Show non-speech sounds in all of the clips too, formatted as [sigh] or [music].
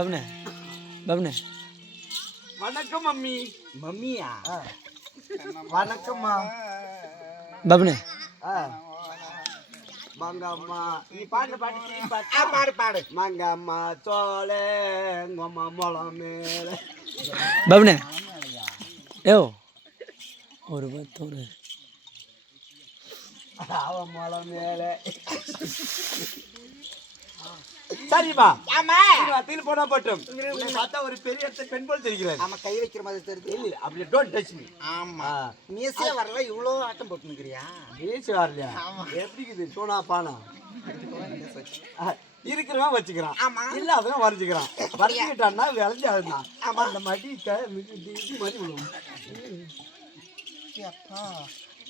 பவனே பவனே. வணக்கம் மம்மி. மம்மியா? வணக்கம்மா. பவனே. ஆ. மங்கம்மா நீ பாட்டு பாட்டு பாட்டு. பாடு பாடு. மங்கம்மா சோளே உங்கம்மா முளம் மேல. பவனே. ஏ ஒரு பத்தோரு அவன் முளம் மேல. சரிப்பா ஆமா. தீல் போனா போட்டும். பார்த்தா ஒரு பெரிய இடத்து பெண் போல் தெரிகிறது ஆமா கை வைக்கிற மாதிரி தெரியுது. இல்ல அப்படி டோன்ட் டச் மீ ஆமா. மீசையே வரல இவ்வளோ ஆட்டம் போட்டுனுக்கிறியா பேசி வரலையா? எப்படி இருக்குது? சோனா பானா இருக்கிறவன் வச்சுக்கிறான். ஆமா. இல்லாதவன் வரைஞ்சுக்கிறான். வரைஞ்சுக்கிட்டான்னா விளைஞ்சு அதுதான் ஆமா. அந்த மடி இது இது மாதிரி விழுவும்.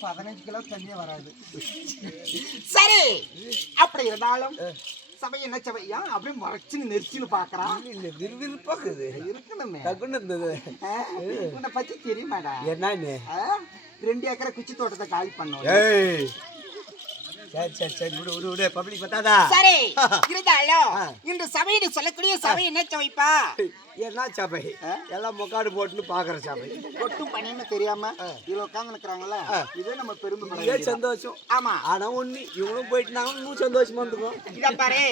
பதினஞ்சு கிலோ தண்ணியே வராது. சரி அப்படி இருந்தாலும் சபை என்ன சபை ஏன் அப்படியே மறைச்சுன்னு நெரிச்சுன்னு பாக்குறான் இல்ல விறுவிறுப்பாக்குது இருக்கணுமே. டக்குன்னு இருந்தது உன்னை பத்தி தெரியுமாடா? என்னன்னு? ரெண்டு ஏக்கரை குச்சி தோட்டத்தை காலி பண்ணோம் சரி சரி சரி. விடு விடு விடு. பப்ளிக் பத்தாதா? சரி [laughs] இருந்தாலும் இன்று சபைன்னு சொல்லக்கூடிய சபை என்ன சபைப்பா? என்ன சபை? எல்லாம் முக்காடு போட்டுன்னு பாக்குற சபை. கொட்டும் பணின்னு தெரியாம இதுல உட்கார்ந்து நிக்கிறாங்கல்ல இதே நம்ம பெருமை. சந்தோஷம். ஆமா. ஆனா ஒண்ணு இவனும் போயிட்டு நாங்களும் சந்தோஷமா இருந்துக்கும். பாரு.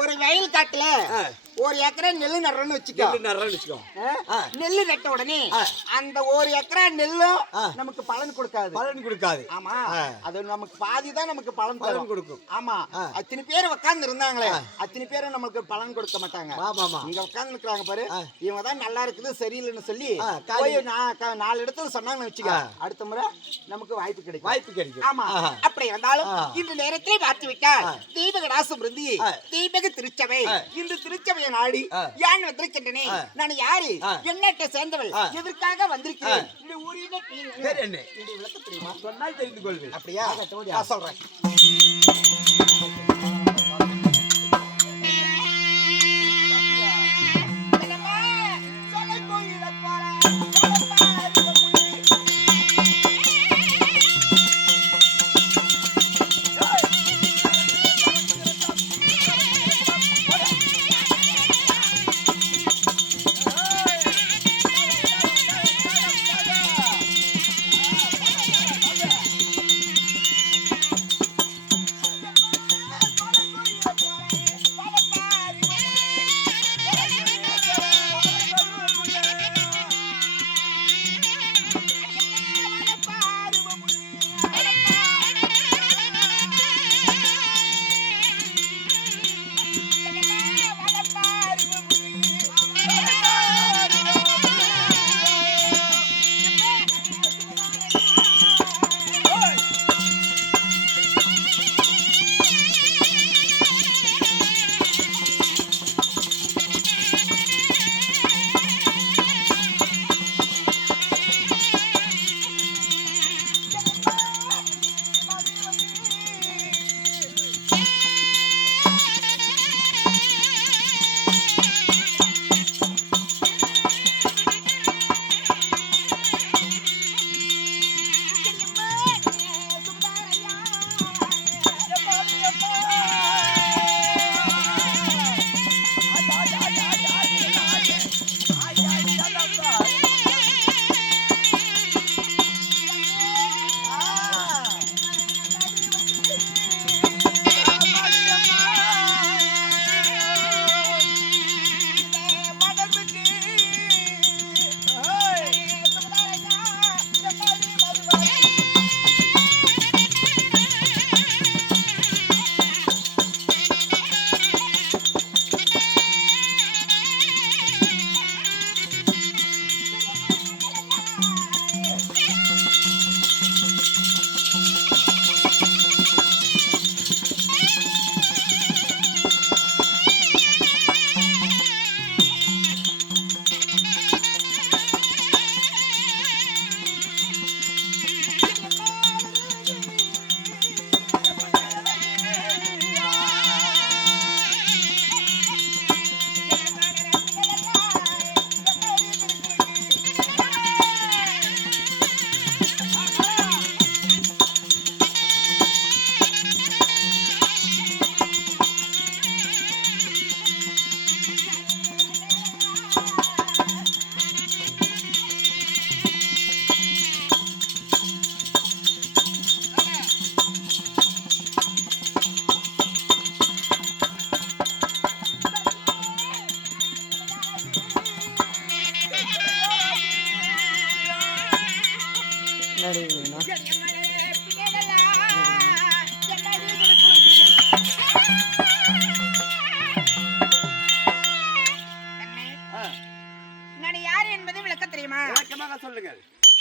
ஒரு வயல் காட்டுல ஒரு ஏக்கரா நெல்லு நடுறோம்னு வச்சுக்கோ. நிறைய வச்சுக்கோ? நெல்லு நட்ட உடனே அந்த ஒரு ஏக்கரா நெல்லும். நமக்கு பலன் கொடுக்காது. பலன் கொடுக்காது. ஆமா. அது நமக்கு பாதி தான் நமக்கு பலன் பலன் கொடுக்கும். ஆமா. அத்தனை பேர் உட்கார்ந்து இருந்தாங்களே அத்தனை பேரும் நமக்கு பலன் கொடுக்க மாட்டாங்க. ஆமாமா இங்க உட்கார்ந்து நிக்கிறாங்க பாரு இவங்க தான் நல்லா இருக்குது சரியில்லைன்னு சொல்லி. போய் நாலு இடத்துல சொன்னாங்கன்னு வச்சுக்க. அடுத்த முறை நமக்கு வாய்ப்பு கிடைக்கும். வாய்ப்பு கிடைக்கும். ஆமா. அப்படி இருந்தாலும். இந்த நேரத்தை பார்த்து விட்டால் தெய்வ கடாசம் இருந்து தெய்வக திருச்சபை. இந்த திருச்சபையை நாடி ஏன் வந்திருக்கின்றனே. நான் யாரு? என்னட்ட சேர்ந்தவள். எதற்காக வந்திருக்கிறேன்? இந்த ஊரிலே பேர் என்ன? தெரியுமா? சொன்னால் தெரிந்து கொள்வேன். அப்படியா?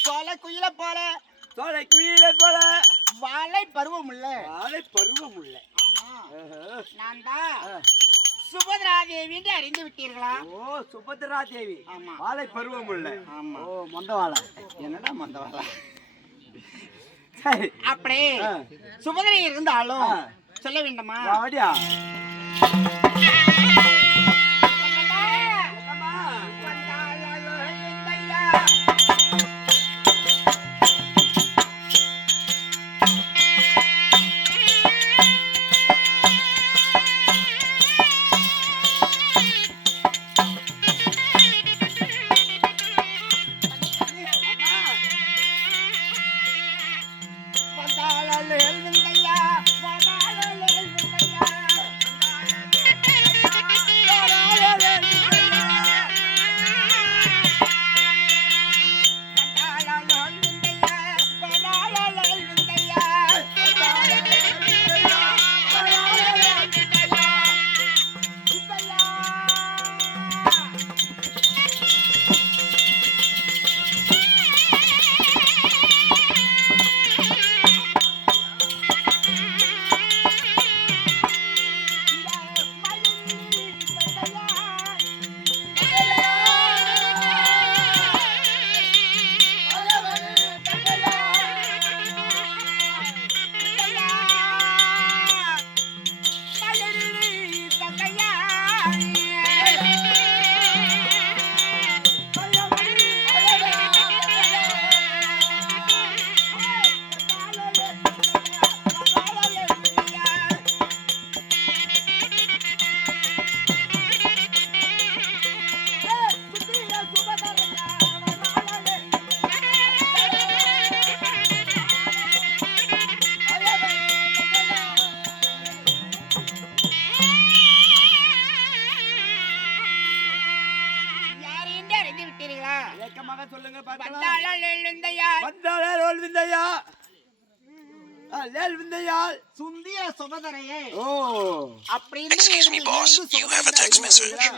சோலை குயில போல. சோலை குயில போல. வாழை பருவம் இல்ல வாழை பருவம் இல்ல நான் தான் சுபத்ரா தேவின்னு அறிந்து விட்டீர்களா? ஓ சுபத்ரா தேவி ஆமா. வாழை பருவம் இல்ல ஆமா. ஓ மந்தவாளை என்னடா மந்தவாளை சரி. அப்படியே சுபதிரை இருந்தாலும் சொல்ல வேண்டுமா? லேல் விந்தையால் சுந்திய சுபதரையே. ஓ.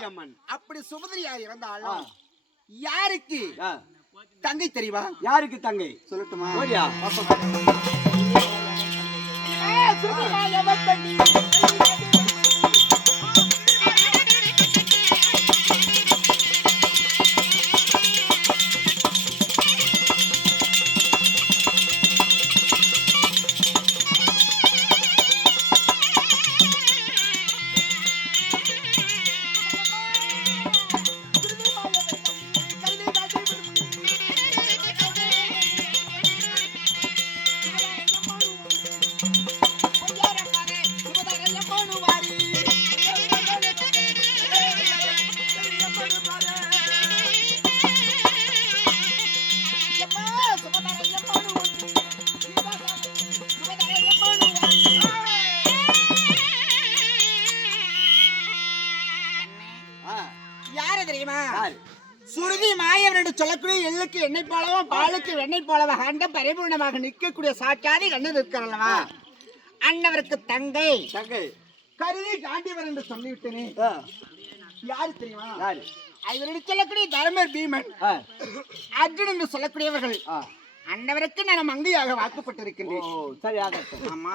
அம்மன் அப்படி சுபதிரியா இருந்தாலும் யாருக்கு தங்கை தெரியுமா? யாருக்கு தங்கை? சொல்லட்டுமா? ஓடியா சுருதி மாயவன் என்று சொல்லக்கூடிய எள்ளுக்கு எண்ணெய் போலவும் பாலுக்கு வெண்ணெய் போலவும் கண்ட பரிபூர்ணமாக நிற்கக்கூடிய சாட்சாதி கண்ணு இருக்கிறல்லவா அண்ணவருக்கு தங்கை. தங்கை. கருதி காண்டிவர் என்று சொல்லிவிட்டேனே. யாரு தெரியுமா? யாரு? இவரிடம் சொல்லக்கூடிய தர்மர் பீமன். அர்ஜுன் என்று சொல்லக்கூடியவர்கள். ஆ. அன்னவருக்கு நான் மங்கையாக வாக்குப்பட்டிருக்கின்றேன். சரி ஆகட்டும் ஆமா.